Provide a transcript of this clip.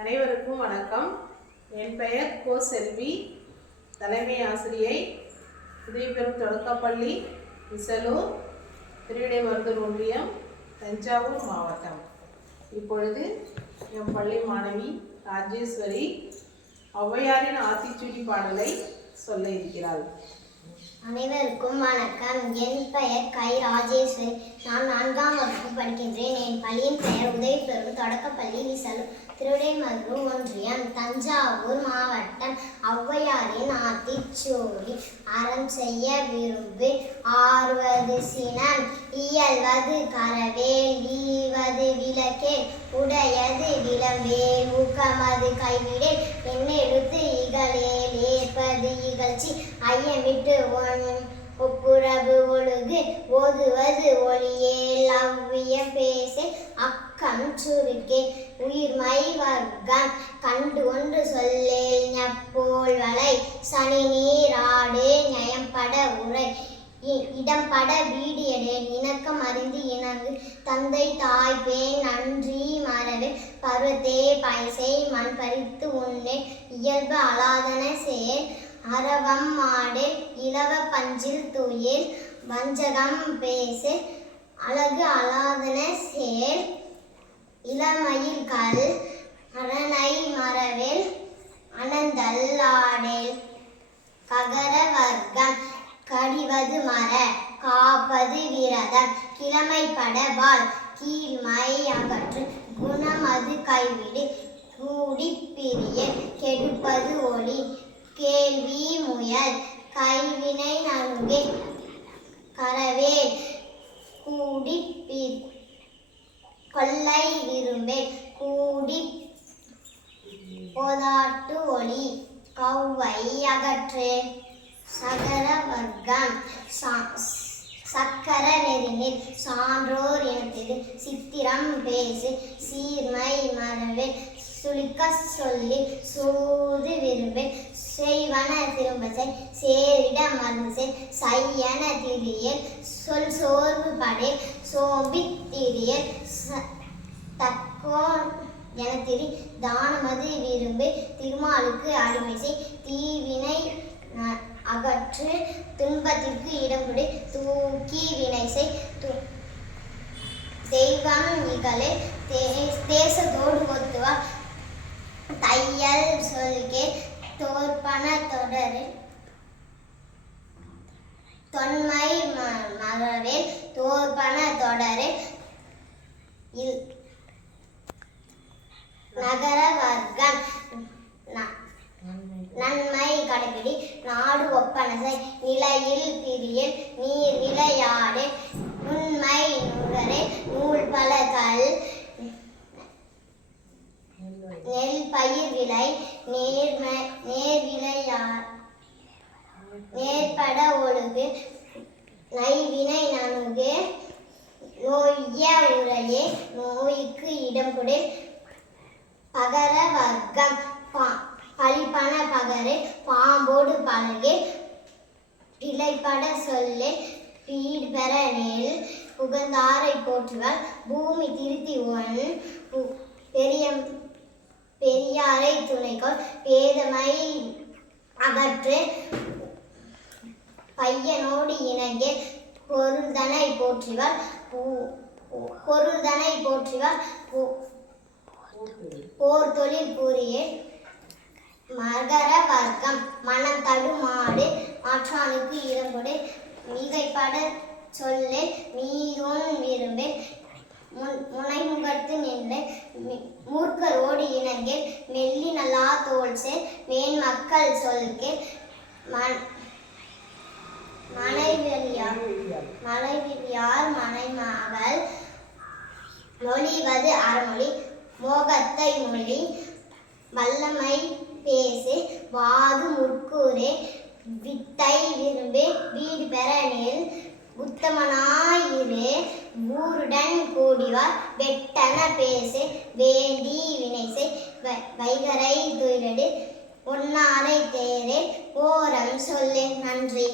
அனைவருக்கும் வணக்கம். என் பெயர் கோ செல்வி. தலைமை ஆசிரியை உதயபெரும் தொடக்கப்பள்ளி விசலூர் திருவிடைமருதூர் ஒன்றியம் தஞ்சாவூர் மாவட்டம். இப்பொழுது என் பள்ளி மாணவி ராஜேஸ்வரி ஔவையாரின் ஆத்திச்சுடி பாடலை சொல்ல இருக்கிறாள். அனைவருக்கும் வணக்கம். என் பெயர் கை ராஜேஸ்வரி. நான் நான்காம் வகுப்பு படிக்கின்றேன். என் பள்ளியின் பெயர் உதவிபெறும் தொடக்கப்பள்ளி விசலூர் திருவிடைமருதூர் ஒன்றியம் தஞ்சாவூர் மாவட்டம் ஔவையாரின் ஆத்திச்சூடி. அறம் செய்ய விரும்பு ஆறுவது சினம் இயல்வது கரவேல் வீவது விளக்கே உடையது விளம்பேல் ஊக்கமது கைவிடேல் என்னெழுத்து இகழேல் ஏற்பது இகழ்ச்சி. ஐயமிட்டு ஒன் ஒப்புரவு ஒழுகு ஓதுவது ஒளியேல் அவ்வியம் பேச அக்கம் சுருக்கே. உயிர்மை வர்க்கம் கண்டு ஒன்று சொல்லேல் ஞப்போல் வலை சனி நீராடு நயம்பட உரை. இடம்பட வீடியடேல் இணக்கம் அறிந்து இணங்கு. தந்தை தாய் பேன் நன்றி பருவத்தே பயசை மண் பறித்து உண்ணே இயல்பு அலாதன சேர். அரவம் மாடு இளவ பஞ்சில் துயில். வஞ்சகம் பேசு அழகு அலாதன செயல் இளமயில் கல் அரணை மரவில் அனந்தல்லாடேல் ககர வர்க்கம் கடிவது மர காப்பது விரதம். கிழமைப்பட வாழ் கீழ்மை அகற்று குணமது கைவிடு. கூடி பிரிய கெடுப்பது ஒளி. கேள்வி முயல். கைவினை நன்கு கரவேல். கூடி கொள்ளை விரும்பே கூடி போதாட்டு ஒளி. கௌவை அகற்றே. சகர வர்க்கம் சா- சக்கர நெறினில் சான்றோர் இனத்திது சித்திரம் பேசு சீர்மை மரவே சுளிக்க சொல்லி சூது விரும்பே. செய்வன திரும்ப செய் சேரிட மருந்து செய் சையன திரியல் சொல் சோர்வு படே சோம்பி திரியல் ச- தக்கோன் எனத்திரி தானமது விரும்பு திருமாலுக்கு அடிமை செய் தீவினை அகற்று துன்பத்திற்கு இடம் கொடு. தூக்கி வினை செய் தெய்வம் நிகழே தேசத்தோடு ஒத்துவா. தையல் சொல்கே. தோற்பன தொடரு தொன்மை ம- தோற்பன தொடரு நகர வர்க்கம். நன்மை நாடு ஒப்பனசை நிலையில் பிரியல் நீர் விளையாடு உண்மை நுகரே நூல் பலகல் நெல் பயிர் விலை நேர்ம நேர் விளையார் நேர்பட ஒழுகு நைவினை நன்கு நோய உரையே நோய்க்கு இடம் கொடு பகர வர்க்கம் பண பகரு பாம்போடு பழகு பிழைப்பட சொல்லு பீடு பெற நெல் புகழ்ந்தாரை பூமி திருத்தி ஒன் பெரிய பெரியாரை துணைக்கோள் பேதமை அகற்று பையனோடு இணங்கே பொருள்தனை போற்றிவர் பொருந்தனை பொருள்தனை போர் தொழில் கூறியே. மகர வர்க்கம். மனம் தடுமாடு மாற்றானுக்கு இடங்கொடு மிகைப்பட சொல்லே. மீதோன் விரும்பே. முன் முனைமுகத்து நின்று. மூர்க்கரோடு இணங்கே. மெல்லி நல்லா தோல்சே. மேன் மக்கள் சொல்கே. மன் மனைவெளியார் மனைவியார் மனைமகள். மொழிவது அறமொழி. மோகத்தை மொழி. வல்லமை பேசு. வாது முற்கூரே வித்தை விரும்பு. வீடு பெற உத்தமனாயிரு ஊருடன் கூடிவார். வெட்டன பேசு. வேண்டி வினைசை. வைகரை துயிலடு. ஒன்னாரை தேரே. ஓரம் சொல்லு. நன்றி.